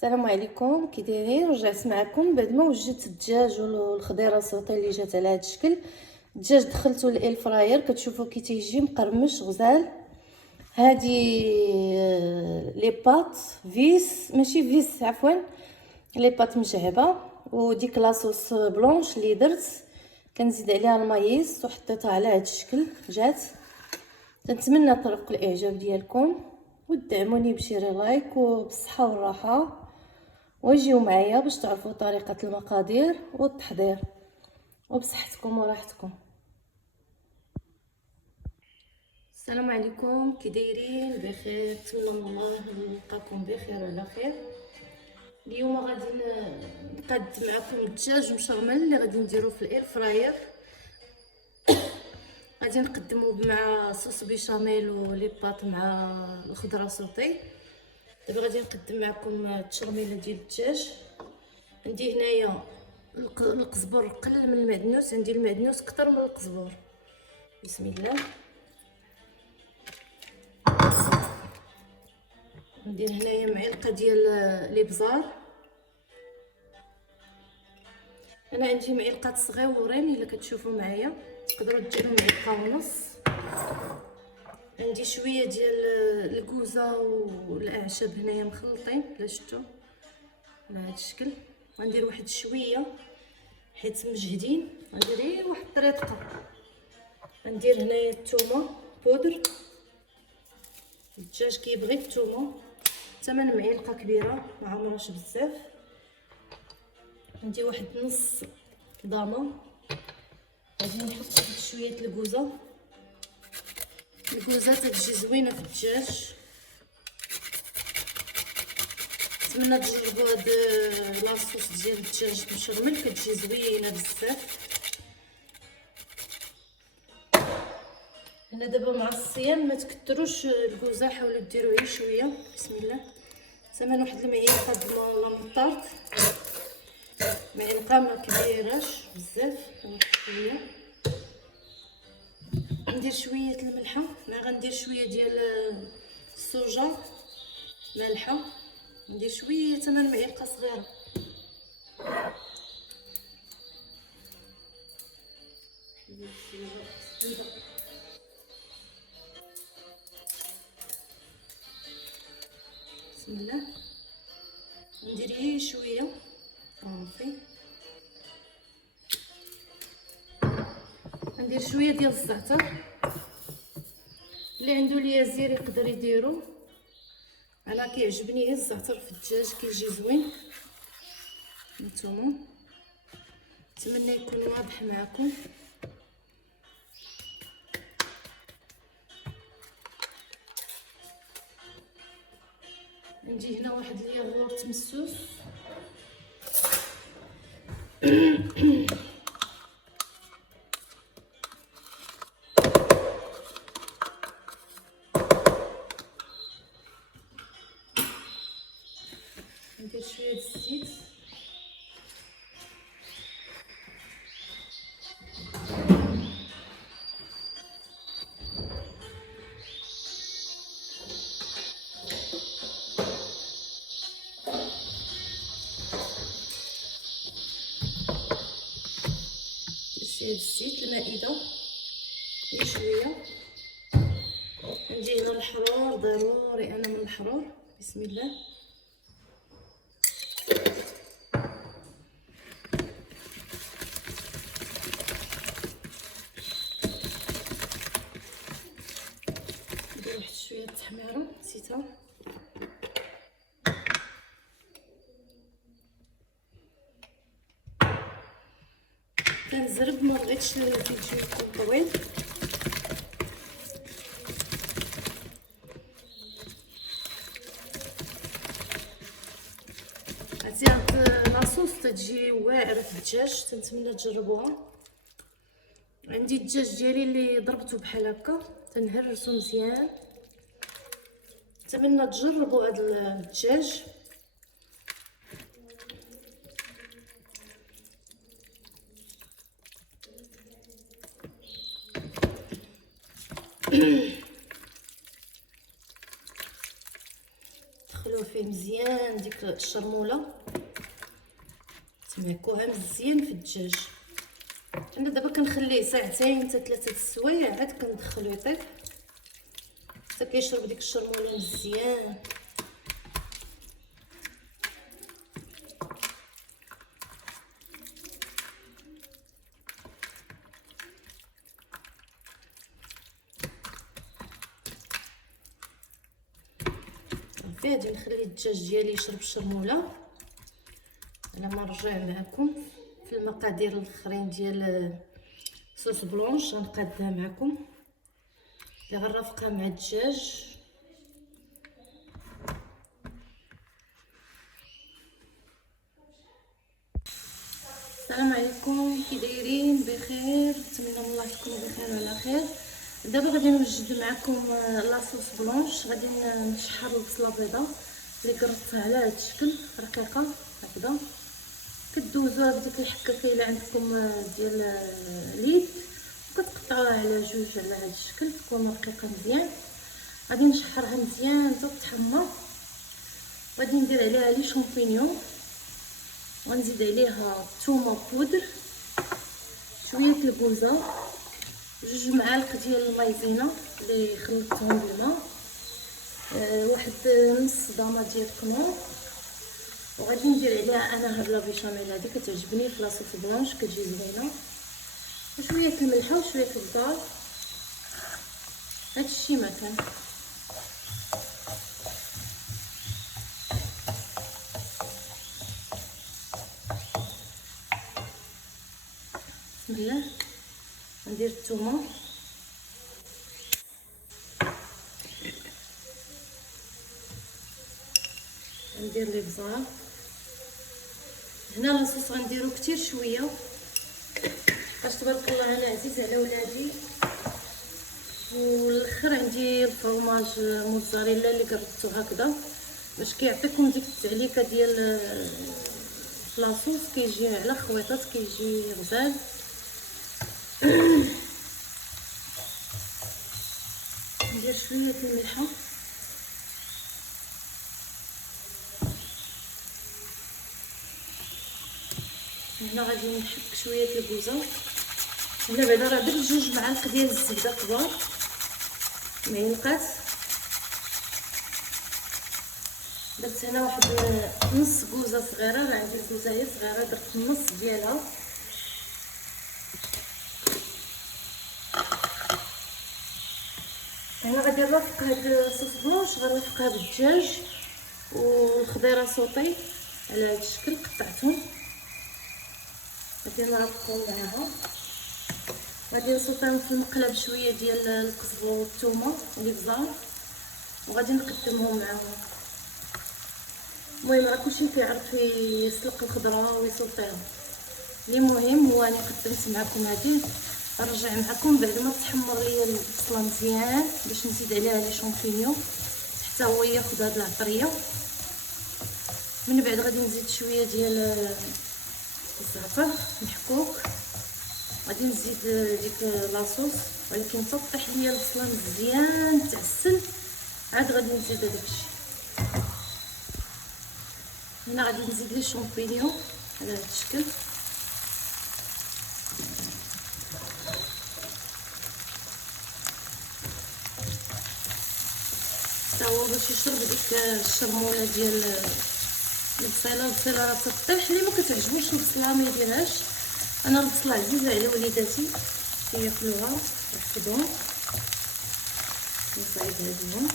السلام عليكم، كي دايرين؟ رجعت معكم بعد ما وجدت الدجاج والخضيره سوطي اللي جات على هذا الشكل. الدجاج دخلته للاير فراير، كتشوفوا كي تيجي مقرمش غزال. هادي لي بات فيس، ماشي فيس عفوا، لي بات مجعبه. وديك لاصوص بلونش اللي درت كنزيد عليها المايس وحطيتها على هذا الشكل جات. كنتمنى طرق الاعجاب ديالكم ودعموني بشير لايك وبالصحه والراحه، وجيو معايا باش تعرفوا طريقه المقادير والتحضير، وبصحتكم وراحتكم. السلام عليكم، كي دايرين؟ بخير؟ نتمنى الله يلقاكم بخير وعلى خير. اليوم غادي نقدم معكم الدجاج مشرمل اللي غادي نديرو في الاير فراير. غادي نقدمو مع صوص بيشاميل ولي باط مع الخضره سوطي. دابا غادي نقدم معكم التشرميله ديال الدجاج. عندي هنايا القزبر قلل من المعدنوس، عندي المعدنوس كتر من القزبر. بسم الله. ندير هنايا معلقه ديال الابزار. انا عندي معلقات صغيورين، الا كتشوفوا معايا تقدروا ديروا معلقه ونص. عندي شويه ديال الكوزه والاعشاب هنايا مخلطين، الا شفتوا على هذا الشكل. غندير واحد شويه حيت مجهدين، غندير غير واحد الطريقه. غندير هنايا الثومه بودر، الدجاج كيبغي الثومه، 8 معالق كبيره ما عمرهاش بزاف. ندير واحد نص ضامه. غادي نحط واحد شويه الكوزه. الكوزه تجي زوينه في الدجاج، نتمنى تجربوا هاد لاصوص ديال الدجاج المشرمل، كتجي زوينه بزاف. هنا دابا مع الصيام ما تكثروش الكوزه، حاولوا ديروا غير شويه. بسم الله. ثمن واحد المعلقه د المطارد، معلقه ما كبيراش بزاف، واحد شويه. ندير شويه الملحه، غندير شويه ديال الصوجا مالحه، ندير شويه 8 معالق صغيره. بسم الله. ندير غير شويه صافي. ندير شويه ديال الزعتر، اللي عنده اليازير يقدر يديرو. انا كيعجبني غير الزعتر في الدجاج، كيجي زوين. نتوما نتمنى يكون واضح معكم. عندي هنا واحد الياغورت مسوس. ندير شويه الزيت. شويه الزيت المائده غير شويه. عندي هنا الحرور، ضروري انا من الحرور. بسم الله. ندير واحد شويه التحميره نسيتها. كنزرب، ما بغيتش الفيديو يكون طويل. عرفتي هاد لاصوص تجي واعره في الدجاج، تنتمنى تجربوها. عندي الدجاج ديالي اللي ضربته بحال هكا، تنهرسو مزيان. نتمنى تجربوا هاد الدجاج. دخلوه فيه مزيان ديك الشرموله تمعكوها مزيان في الدجاج. انا دابا كنخليه ساعتين حتى 3 السوايع عاد كندخلو يطيب حتى كيشرب ديك الشرموله مزيان. صافي غادي نخلي الدجاج ديالي يشرب الشرموله على ما نرجع معكم في المقادير الاخرين ديال صوص بلونش غنقادها معكم اللي غنرافقها مع الدجاج. السلام عليكم، كي دايرين؟ بخير، نتمنى من الله تكونوا بخير وعلى خير. دابا غادي نوجد معكم لاصوص بلونش. غادي نشحر البصله البيضاء اللي قرطتها على هذا الشكل رقيقه هكذا، كدوزوها بديك الحكاكه اللي عندكم ديال اليد وكتقطعوها على جوج على هذا الشكل تكون رقيقه مزيان. غادي نشحرها مزيان حتى تحمر. غادي ندير عليها لي شامبينيون، غنزيد عليها الثومه بودر، شويه الكوزه، 2 معالق ديال المايزينا اللي خلطتهم بالماء، واحد نص دامه ديال الكنور. وغادي ندير عليها انا هاد لا بيشاميل هادي كتعجبني في لاصوص بلونش كتجي زوينه، وشويه الملح وشويه البزار. هادشي ما كان. بسم الله. ندير الثومه، ندير لي بزار. هنا لاصوص غنديرو كتير شويه باش تبارك الله انا عزيز على ولادي. والاخر عندي الفرماج موزاريلا اللي قرطتو هكذا باش كيعطيكم ديك التعليكه ديال لاصوص، كيجي على خويطات كيجي غزال. ندير شويه الملحه، هنا غادي نحك شويه الكوزه. هنا بعدا راه درت 2 معالق ديال الزبده كبار، معلقات. درت هنا واحد نص كوزه صغيره، راه عندي كوزه هي صغيره درت النص ديالها. هنا غادي نرافق هاد الصوص بلونش، غنرافقها بالدجاج والخضيره صوطي على هاد الشكل قطعتهم. غادي نرافقهم معاها. غادي نصوصيهم في المقله بشويه ديال القزبر والثومه والابزار وغادي نقدمهم معاهم. المهم راه كلشي كيعرف يسلق الخضره ويصوصيها. اللي مهم هو اني قدمت معكم هذه. نرجع معكم بعد ما تحمر ليا البصله مزيان باش نزيد عليها لي شامبينيون حتى هو ياخذ هاد العطريه. من بعد غادي نزيد شويه ديال الزعتر محكوك، غادي نزيد ديك لاصوص، ولكن تطيح ليا البصله مزيان تعسل عاد غادي نزيد داكشي. هنا غادي نزيد لي شامبينيون على هذا الشكل. حتى هو باش يشرب ديك الشرموله ديال البصله راه تطيح. اللي ما كتعجبوش البصله ما يديرهاش. انا البصله عزيزه على وليداتي كياكلوها يحفظوها. نصايب هادو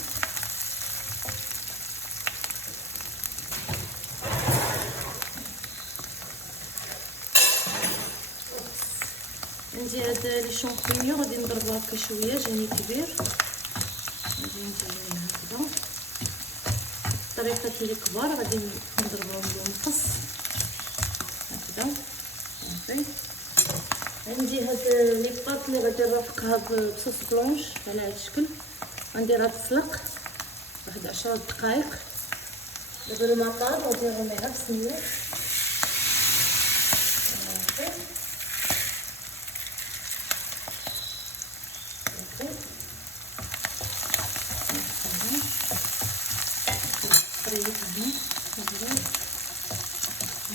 عندي هاد لي شامبينيون غادي نضربوها هكا شويه جاني كبير، غادي نديرهم هكذا الطريقه اللي كبار غادي نضربهم بالمقص هكذا صافي. عندي هاد لي باط اللي غادي نرافقها بصوص بلونش على هاد الشكل، غنديرها تسلق واحد 10 دقائق. دابا المطاب غادي نرميها بسم الله.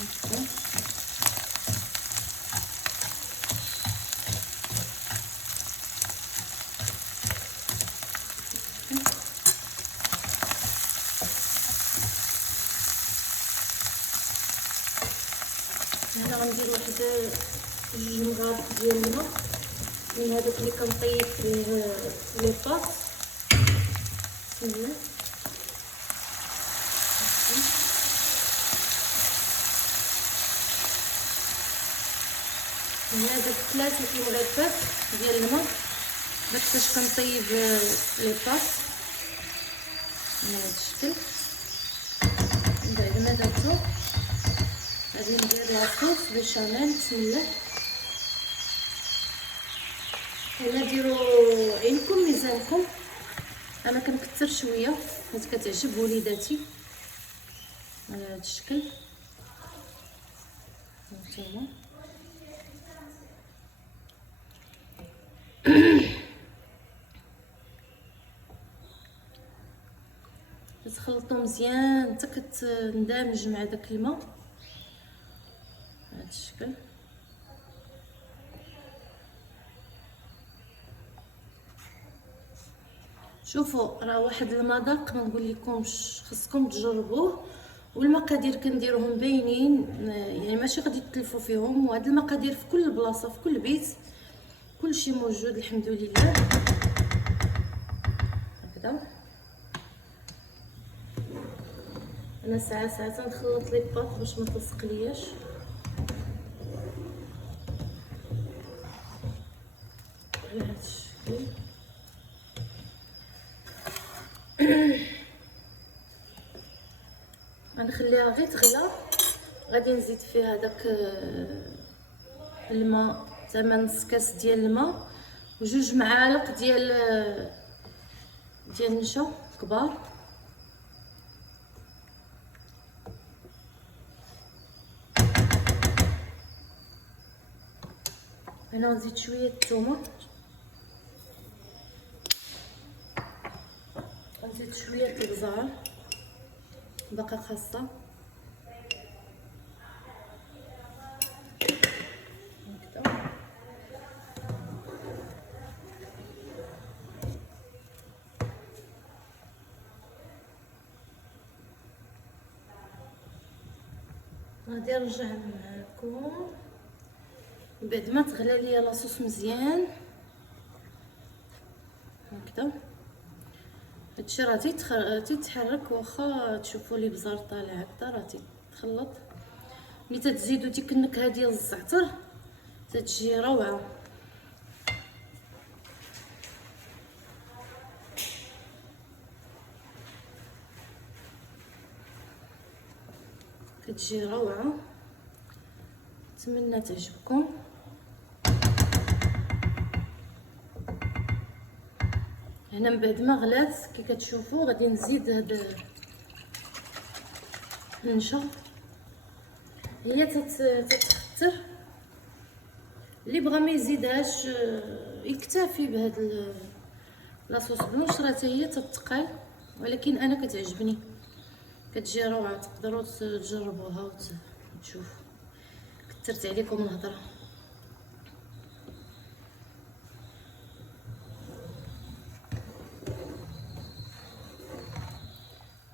هنا غندير واحد 2 مغارف ديال الماء من هذاك اللي كنطيب فيه لي باط. بسم الله. هنا درت 3 مغرفات ديال الماء باش فاش كنطيب لي باط بهذا الشكل. من بعد ما درتو غادي ندير لاصوص بيشاميل. بسم الله. هنا ديروا عينكم ميزانكم، انا كنكثر شويه حيت كتعجب وليداتي على هذا الشكل. هانتوما كتخلطو مزيان حتى كتندمج مع داك الماء بهذا الشكل. شوفوا راه واحد المذاق ما نقول لكمش، خصكم تجربوه. والمقادير كنديروهم باينين، يعني ماشي غادي تلفوا فيهم، وهاد المقادير في كل بلاصه في كل بيت كلشي موجود الحمد لله. هكذا انا ساعه تنخلط لي باط باش ما تلصقلياش. على هذا الشكل غنخليها غير تغلى. غادي نزيد فيها داك الماء، زعما نص كاس ديال الماء و2 معالق ديال النشا كبار. هنا نزيد شويه الثومه، نزيد شويه الابزار باقا خاصه. غادي نرجع معكم بعد ما تغلى ليا لاصوص مزيان هكذا. هادشي راه تيتحرك، واخا تشوفوا لي بزار طالع هكذا راه تيتخلط. ملي تتزيدوا ديك النكهه ديال الزعتر تتجي روعه. كتجي روعه، نتمنى تعجبكم. هنا من بعد ما غلات كي كتشوفوا غادي نزيد هاد النشا. هي تتختر، اللي بغى ما يزيدهاش يكتفي بهاد لاصوص بلونش، راه حتى هي تتقال ولكن انا كتعجبني، كتجي روعه. تقدروا تجربوها وتشوفوا. كثرت عليكم الهضره.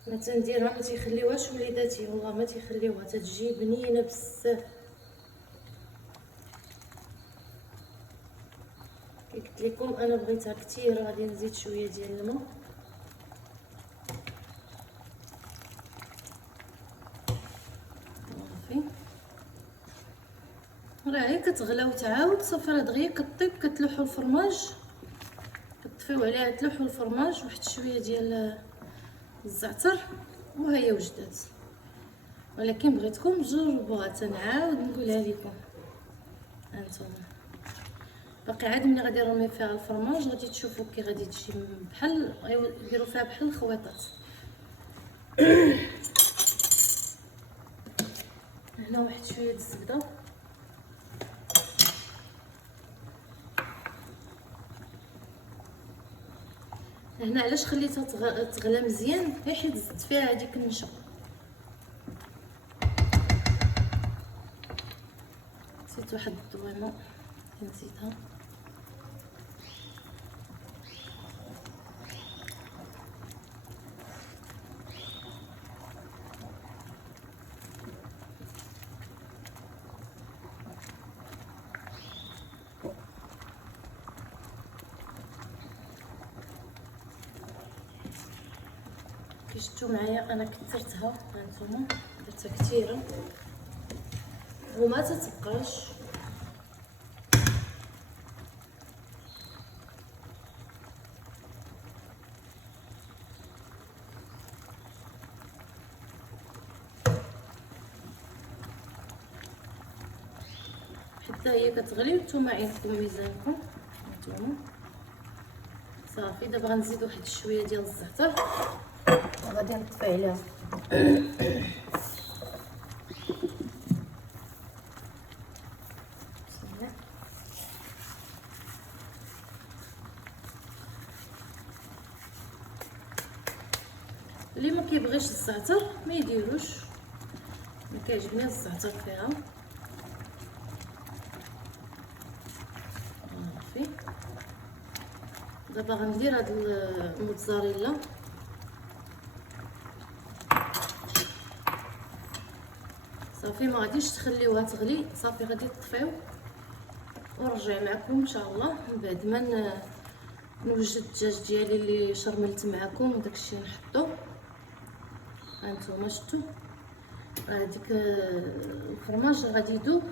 انا تنديرها ما تيخليوهاش وليداتي، والله ما تيخليوها، تتجي بنينه بزاف. كي قلت لكم انا بغيتها كثير، غادي نزيد شويه ديال الماء. صافي راه هي كتغلى وتعاود صافي، راه دغيا كطيب. كتلوحوا الفرماج، كتطفيو عليها تلوحوا الفرماج واحد شويه ديال الزعتر وهي وجدات. ولكن بغيتكم تجربوها، تنعاود نقولها لكم. هانتوما باقي عاد ملي غادي نرمي فيها الفرماج غادي تشوفوا كي غادي تجي بحال يديروا فيها بحال الخويطات. هنا واحد شويه الزبده، هنا علاش خليتها تغلى مزيان، حيت زدت فيها هذيك النشا. درت واحد الدويمه نزيدها. كي شفتوا معايا انا كثرتها، هانتوما درتها كثيره وما تتبقاش. حتى هي كتغلي وانتم عينكم ميزانكم. هانتوما صافي. دابا غنزيد واحد شويه ديال الزعتر وغادي نطفي عليها. اللي ما كيبغيش الزعتر ما يديروش، ما كيعجبني الزعتر فيها. صافي. دابا غندير هاد الموتزاريلا. صافي ما غاديش تخليوها تغلي، صافي غادي تطفيو ونرجع معكم ان شاء الله من بعد ما نوجد الدجاج ديالي اللي شرملت معكم وداكشي نحطو. هانتوما شفتوا هذيك الفرماج غادي يذوب